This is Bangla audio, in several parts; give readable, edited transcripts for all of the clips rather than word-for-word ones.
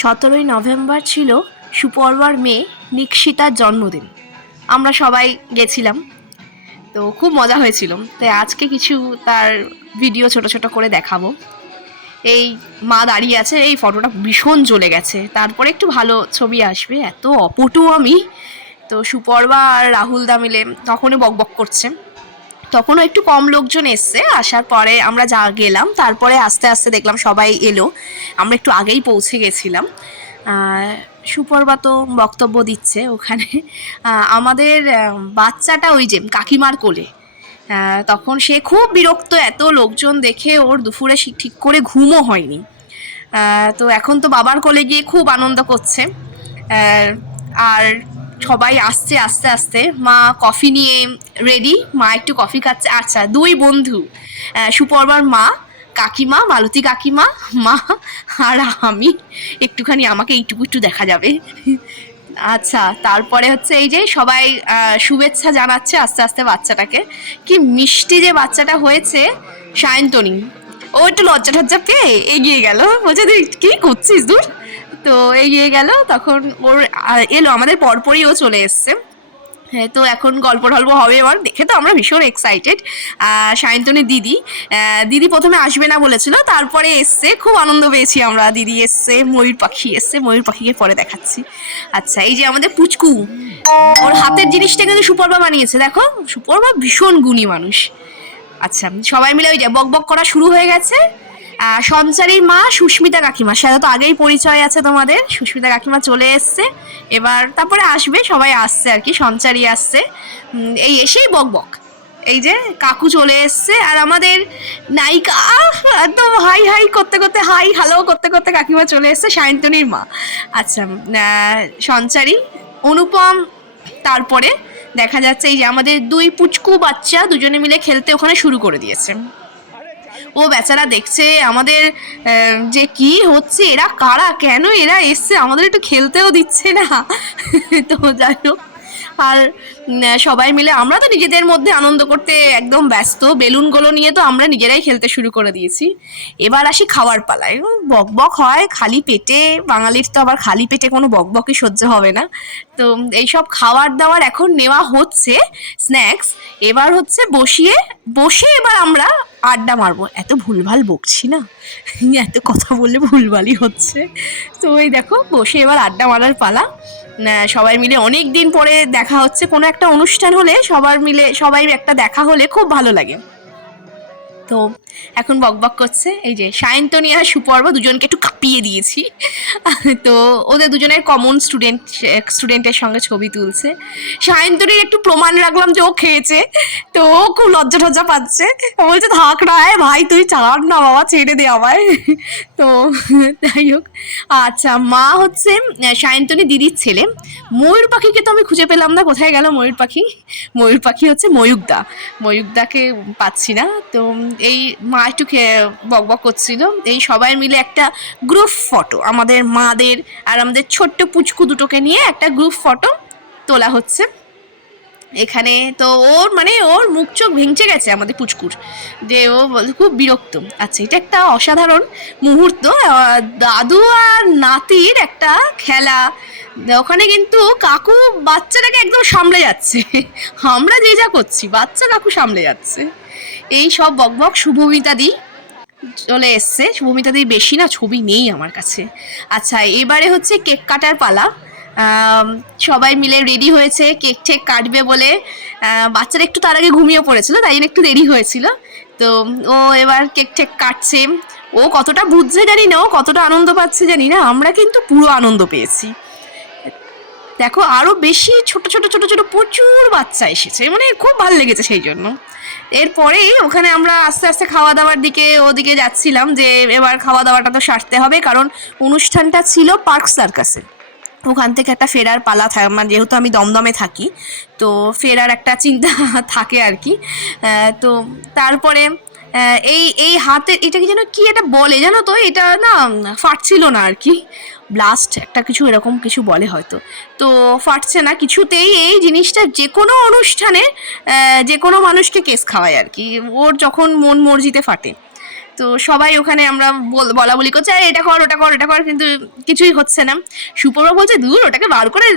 17ই নভেম্বর ছিল সুপর্বার মেয়ে নিক্ষিতার জন্মদিন। আমরা সবাই গেছিলাম, তো খুব মজা হয়েছিল। তাই আজকে কিছু তার ভিডিও ছোট ছোট করে দেখাবো। এই মা দাঁড়িয়ে আছে, এই ফটোটা ভীষণ জ্বলে গেছে, তারপরে একটু ভালো ছবি আসবে। এত অপটু আমি। তো সুপর্বা আর রাহুল দা মিলে তখনই বকবক করছে। তখনও একটু কম লোকজন এসছে, আসার পরে আমরা যা গেলাম, তারপরে আস্তে আস্তে দেখলাম সবাই এলো। আমরা একটু আগেই পৌঁছে গেছিলাম। সুপর্বা তো বক্তব্য দিচ্ছে ওখানে। আমাদের বাচ্চাটা ওই যে কাকিমার কোলে। তখন সে খুব বিরক্ত, এত লোকজন দেখে ওর দুপুরে ঠিক করে ঘুমও হয়নি। তো এখন তো বাবার কোলে গিয়ে খুব আনন্দ করছে। আর সবাই আসছে আস্তে আস্তে। মা কফি নিয়ে রেডি, মা একটু কফি খাচ্ছে। আচ্ছা, দুই বন্ধু, সুপর্বার মা, কাকিমা, মালতী কাকিমা, মা আর আমি। একটুখানি আমাকে এইটুকু একটু দেখা যাবে। আচ্ছা, তারপরে হচ্ছে এই যে সবাই শুভেচ্ছা জানাচ্ছে আস্তে আস্তে বাচ্চাটাকে। কি মিষ্টি যে বাচ্চাটা হয়েছে। সায়ন্তনী ও একটু লজ্জা টজ্জা পেয়ে এগিয়ে গেল, বলছে তুই কি করছিস দূর। তো এগিয়ে গেল, তখন ওর এলো, আমাদের পরপরই ও চলে এসছে। হ্যাঁ, তো এখন গল্প টল্প হবে। এবার দেখে তো আমরা ভীষণ এক্সাইটেড। সায়ন্তনী দিদি, দিদি প্রথমে আসবে না বলেছিল, তারপরে এসছে, খুব আনন্দ পেয়েছি আমরা। দিদি এসছে, ময়ূর পাখি এসছে, ময়ূর পাখিকে পরে দেখাচ্ছি। আচ্ছা, এই যে আমাদের পুচকু, ওর হাতের জিনিসটা কিন্তু সুপর্বা বানিয়েছে। দেখো, সুপর্বা ভীষণ গুণী মানুষ। আচ্ছা, সবাই মিলে ওই যে বক বক করা শুরু হয়ে গেছে। সঞ্চারীর মা সুস্মিতা কাকিমার সাথে তো আগেই পরিচয় আছে তোমাদের। সুস্মিতা কাকিমা চলে এসছে, এবার তারপরে আসবে, সবাই আসছে আর কি। সঞ্চারী আসছে, এই এসেই বক বক। এই যে কাকু চলে এসছে, আর আমাদের নায়িকা একদম হাই হাই করতে করতে, হাই হ্যালো করতে করতে কাকিমা চলে এসছে, সায়ন্তনীর মা। আচ্ছা, সঞ্চারী, অনুপম। তারপরে দেখা যাচ্ছে এই যে আমাদের দুই পুচকু বাচ্চা দুজনে মিলে খেলতে ওখানে শুরু করে দিয়েছে। ও বেচারা দেখছে আমাদের যে কি হচ্ছে, এরা কারা, কেন এরা এসছে, আমাদের একটু খেলতেও দিচ্ছে না। তো যাই হোক, আর সবাই মিলে আমরা তো নিজেদের মধ্যে আনন্দ করতে একদম ব্যস্ত। বেলুনগুলো নিয়ে তো আমরা নিজেরাই খেলতে শুরু করে দিয়েছি। এবার আসি খাওয়ার পালায়। বক বক হয় খালি পেটে, বাঙালির তো আবার খালি পেটে কোনো বকবকই সহ্য হবে না। তো এইসব খাবার দাবার এখন নেওয়া হচ্ছে, স্ন্যাক্স। এবার হচ্ছে বসে এবার আমরা আড্ডা মারবো। এত ভুলভাল বকছি না, এত কথা বললে ভুলভালই হচ্ছে। তো এই দেখো, বসে এবার আড্ডা মারার পালা। সবাই মিলে অনেক দিন পরে দেখা হচ্ছে। কোনো একটা অনুষ্ঠান হলে সবাই একটা দেখা হলে খুব ভালো লাগে। তো এখন বকবক করছে। এই যে সায়ন্তনী আর সুপর্বা দুজনকে একটু কাঁপিয়ে দিয়েছি। তো ওদের দুজনের কমন স্টুডেন্টের সঙ্গে ছবি তুলছে। সায়ন্তনীর একটু প্রমাণ রাখলাম যে ও খেয়েছে, তো ও খুব লজ্জা টজ্জা পাচ্ছে। ও বলছে থাক না ভাই, তুই চালান না বাবা, ছেড়ে দে আমায়। তো যাই হোক। আচ্ছা, মা হচ্ছে সায়ন্তনী দিদির ছেলে। ময়ূর পাখিকে তো আমি খুঁজে পেলাম না, কোথায় গেল ময়ূর পাখি। ময়ূর পাখি হচ্ছে ময়ূরদাকে পাচ্ছি না। তো এই মা একটু বকবক করছিল। এই সবাই মিলে একটা গ্রুপ ফটো, আমাদের মাদের আর আমাদের ছোট্ট পুচকু দুটোকে নিয়ে একটা গ্রুপ ফটো তোলা হচ্ছে এখানে। তো ওর মুখ চোখ ভেঙচে গেছে আমাদের পুচকুর, যে ও খুব বিরক্ত। আচ্ছা, এটা একটা অসাধারণ মুহূর্ত, দাদু আর নাতির একটা খেলা। ওখানে কিন্তু কাকু বাচ্চাটাকে একদম সামলে যাচ্ছে। আমরা যে যা করছি, বাচ্চা কাকু সামলে যাচ্ছে। এই সব বকবক। শুভমিতা দি চলে এসছে। শুভমিতা দি বেশি না, ছবি নেই আমার কাছে। আচ্ছা, এবারে হচ্ছে কেক কাটার পালা। সবাই মিলে রেডি হয়েছে কেক ঠেক কাটবে বলে। বাচ্চারা একটু তার আগে ঘুমিয়ে পড়েছিল, তাই জন্য একটু দেরি হয়েছিল। তো ও এবার কেক ঠেক কাটছে। ও কতটা বুঝছে জানি না, ও কতটা আনন্দ পাচ্ছে জানি না, আমরা কিন্তু পুরো আনন্দ পেয়েছি। দেখো, আরো বেশি ছোট ছোট ছোট ছোট প্রচুর বাচ্চা এসেছে, মানে খুব ভালো লেগেছে সেই জন্য। এরপরে ওখানে আমরা আস্তে আস্তে খাওয়া দাওয়ার ওদিকে যাচ্ছিলাম, যে এবার খাওয়া দাওয়াটা তো সারতে হবে, কারণ অনুষ্ঠানটা ছিল পার্ক সার্কাসে। ওখান থেকে একটা ফেরার পালা থাকে, মানে যেহেতু আমি দমদমে থাকি, তো ফেরার একটা চিন্তা থাকে আর কি। তো তারপরে এই এই হাতে এটাকে যেন কি এটা বলে জানো তো, এটা না ফাটছিল না আর কি, ব্লাস্ট একটা কিছু এরকম কিছু বলে হয়তো। তো ফাটছে না কিছুতেই। এই জিনিসটা যে কোনো অনুষ্ঠানে যে কোনো মানুষকে কেস খাওয়ায় আর কি, ওর যখন মন মর্জিতে ফাটে। তো সবাই ওখানে আমরা বলা বলি করছে আরে এটা কর ওটা কর এটা কর, কিন্তু কিছুই হচ্ছে না। সুপর্বা বলছে দূর ওটাকে বার করে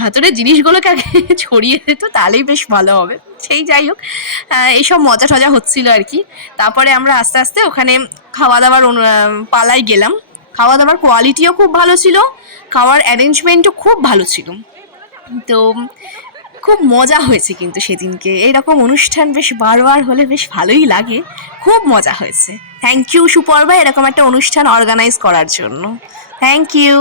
ভেতরের জিনিসগুলোকে আগে ছড়িয়ে দিত তাহলেই বেশ ভালো হবে। সেই যাই হোক, এইসব মজা টজা হচ্ছিল আর কি। তারপরে আমরা আস্তে আস্তে ওখানে খাওয়া দাওয়ার পালায় গেলাম। খাওয়া দাওয়ার কোয়ালিটিও খুব ভালো ছিল, খাওয়ার অ্যারেঞ্জমেন্টও খুব ভালো ছিল। তো খুব মজা হয়েছে কিন্তু সেদিনকে। এইরকম অনুষ্ঠান বেশ বারবার হলে বেশ ভালোই লাগে, খুব মজা হয়েছে। থ্যাংক ইউ সুপর্বা এরকম একটা অনুষ্ঠান অর্গানাইজ করার জন্য। Thank you.